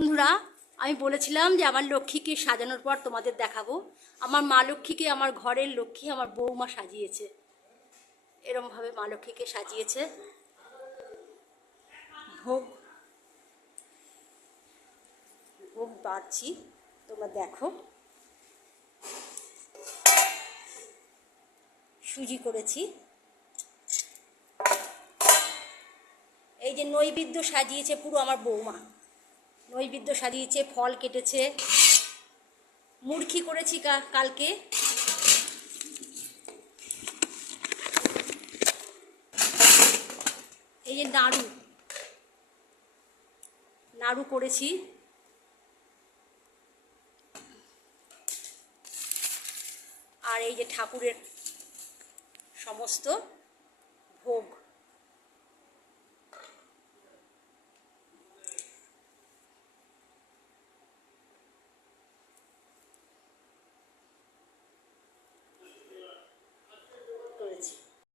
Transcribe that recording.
বন্ধুরা, আমি বলেছিলাম যে আমার লক্ষ্মীকে সাজানোর পর তোমাদের দেখাবো। আমার মা লক্ষ্মীকে, আমার ঘরের লক্ষ্মী আমার বৌমা সাজিয়েছে। এরমভাবে মা লক্ষ্মীকে সাজিয়েছে। ভোগ ভোগ বাড়ছি, তোমরা দেখো। সুজি করেছি। এই যে নৈবেদ্য সাজিয়েছে পুরো আমার বৌমা। নৈবেদ্য সাজিয়েছে, ফল কেটেছে, মুরখি করেছি কালকে। এই যে নাড়ু নাড়ু করেছি। আর এই যে ঠাকুরের সমস্ত ভোগ।